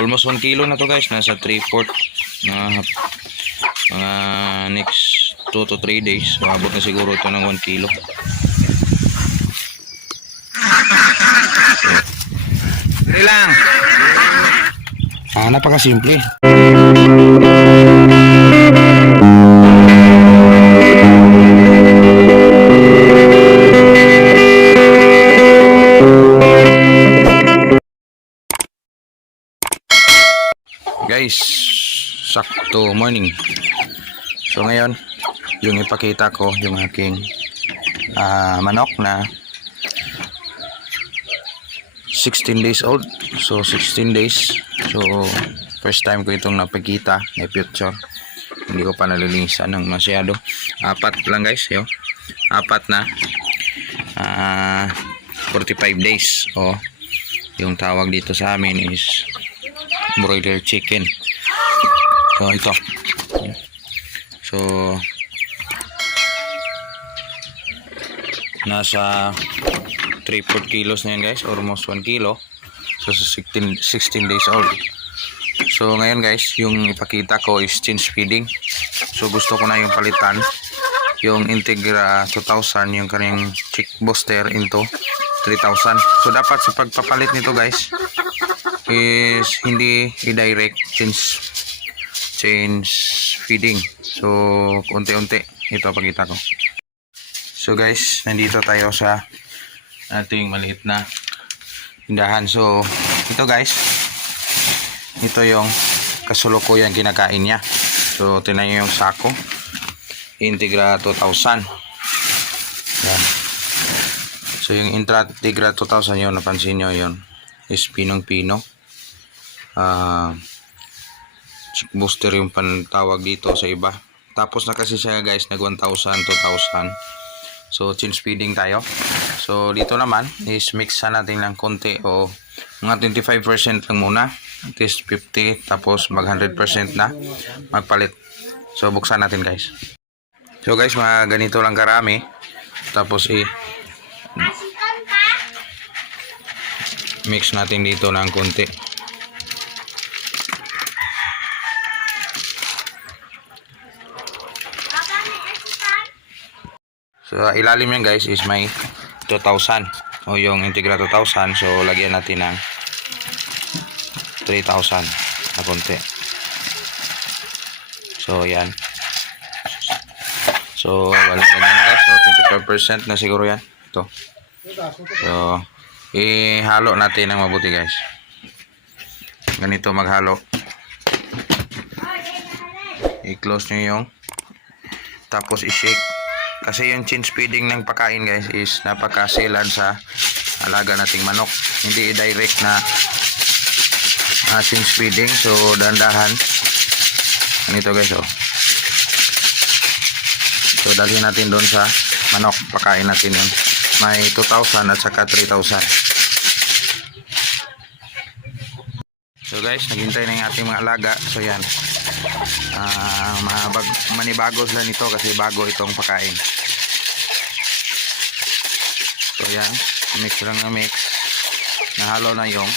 almost 1 kilo na to guys, nasa 3/4 mga next 2 to 3 days, so abot na siguro ito ng 1 kilo. Dali lang. Napakasimple. Guys, sakto morning. So ngayon, yung ipakita ko yung aking manok na 16 days old. So 16 days. So first time ko itong napakita na picture. Hindi ko pa nalilinisan ng masyado. 4 lang guys, yo. 4 na 45 days. O yung tawag dito sa amin is broiler chicken. So ito. So nasa 3/4 kilos na yan guys, almost 1 kilo. So 16 days old. So ngayon guys, yung ipakita ko is change feeding. So gusto ko na yung palitan yung Integra 2000, yung kanyang chick booster into 3000. So dapat sa pagpapalit nito guys is hindi i-direct change feeding. So unti-unti ito pakita ko. So guys, nandito tayo sa ating maliit na tindahan. So ito guys, ito yung kasulukuyang kinakain niya. So tingnan niyo yung sako Integra 2000. Yan. So yung Integra 2000 yun, napansin nyo yun is pinong-pino. Chick booster yung pantawag dito sa iba. Tapos na kasi siya guys, nag 1,000, 2,000. So change feeding tayo. So dito naman is mix natin ng konti o mga 25% lang muna. At least 50, tapos mag 100% na magpalit. So buksan natin guys. So guys, mga ganito lang karami. Tapos mix natin dito ng konti. So ilalim yan guys is may 2,000 o yung Integra 2000. So lagyan natin ng 3,000 na konti. So yan. So balik na guys. So 25% na siguro yan. Ito. So ihalo natin ng mabuti guys. Ganito maghalo. I-close nyo yung tapos i-shake. Kasi yung change feeding ng pagkain guys is napakaselan sa alaga nating manok. Hindi i-direct na change feeding. So dahan-dahan. Ganito guys oh. So dalhin natin doon sa manok. Pakain natin yun. May 2,000 at saka 3,000. So guys, naghintay na yung ating mga alaga. So yan. Manibago sila nito kasi bago itong pakain. So yan, mix lang na mix. Nahalo na yung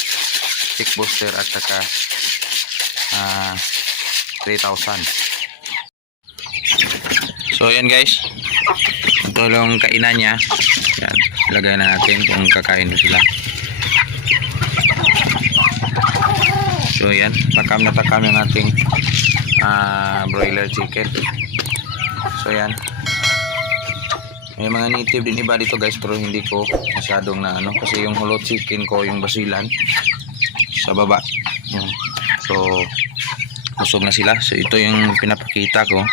chick booster at saka 3,000. So yan guys, ito lang kainan niya. Yan, ilagay na natin kung kakain sila. So yan, takam na takam yung ating broiler chicken. So yan, may mga native din iba dito guys, pero hindi ko masyadong na kasi yung whole chicken ko, yung basilan sa baba yan. So busog na sila. So ito yung pinapakita ko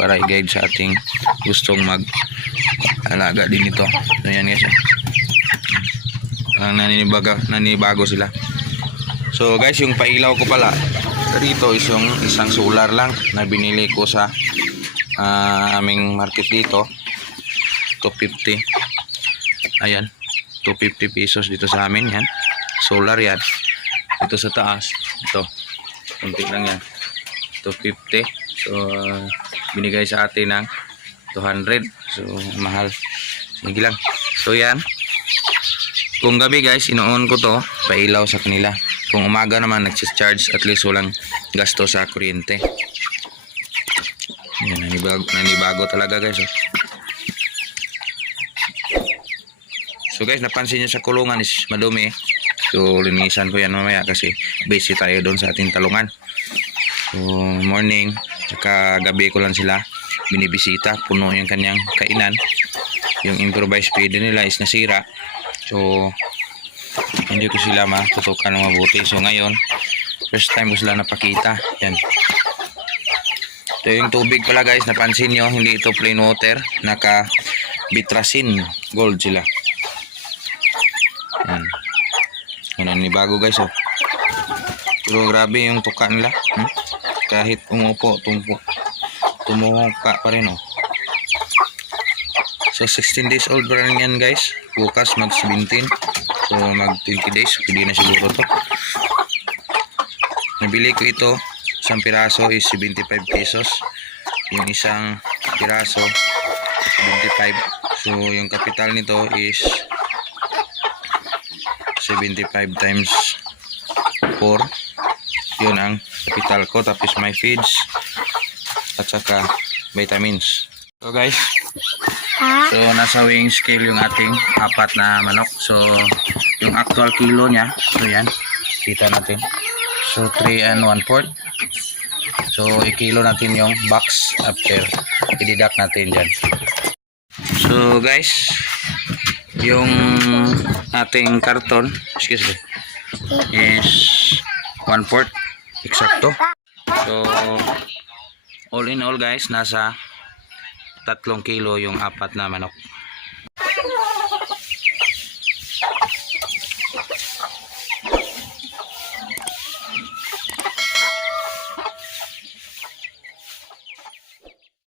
para i-guide sa ating gustong mag-alaga din ito. So yan guys, naninibago sila. So guys, yung pailaw ko pala dito is yung isang solar lang na binili ko sa aming market dito, 250. Ayan, 250 pesos dito sa amin yan. Solar yan. Ito sa taas, ito kunti lang yan, 250. So binigay sa atin ng 200. So mahal, sige lang. So yan, kung gabi guys, inoon ko to pailaw sa kanila Kung umaga naman nag-charge, at least walang gasto sa kuryente. Yan, nanibago talaga guys. Oh. So guys, napansin nyo sa kulungan is madumi. So linisan ko yan mamaya kasi busy tayo doon sa ating talungan. So morning, saka gabi ko lang sila binibisita. Puno yung kanyang kainan. Yung improvised feeder nila is nasira. So hindi ko sila matutukan ng mabuti. So ngayon, first time ko sila napakita. Yan. Ito yung tubig pala guys, napansin nyo, hindi ito plain water, naka Bitrasin Gold sila. Yan. Yan ni bago guys oh. Pero grabe yung tuka nila. Kahit umupo, tumuka pa rin oh. So 16 days old pa rin yan guys. Bukas mag 17. So mag 20 days, pwede na siguro to. Nabili ko ito, isang piraso is 75 pesos. Yung isang piraso 75. So yung kapital nito is 75 times 4. Yun ang kapital ko. Tapos may feeds at saka vitamins. So guys, so nasa weighing scale yung ating apat na manok. So yung actual kilo niya, so yan, kita natin. So 3 and 1/4. So ikilo natin yung box after i-deduct natin dyan. So guys, yung ating karton, excuse me, is 1/4 eksakto. So all in all guys, nasa 3 kilo yung apat na manok.